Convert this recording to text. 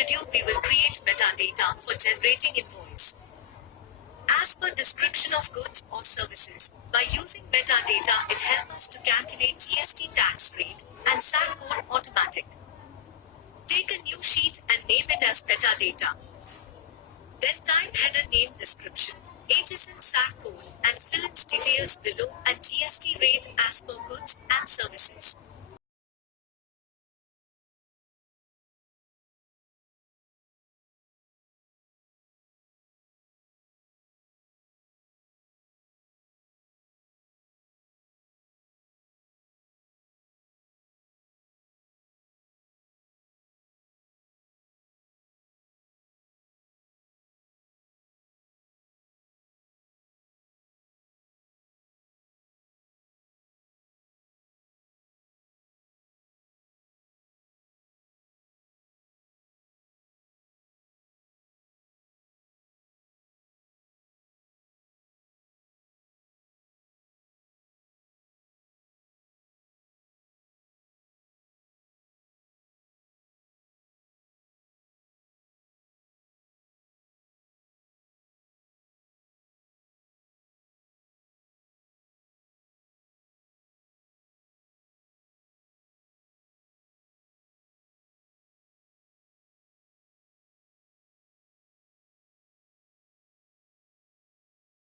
video we will create metadata for generating invoice. As per description of goods or services, by using metadata it helps to calculate GST tax rate and SAC code automatic. Take a new sheet and name it as metadata. Then type header name description, HSN SAC code and fill its details below and GST rate as per goods and services.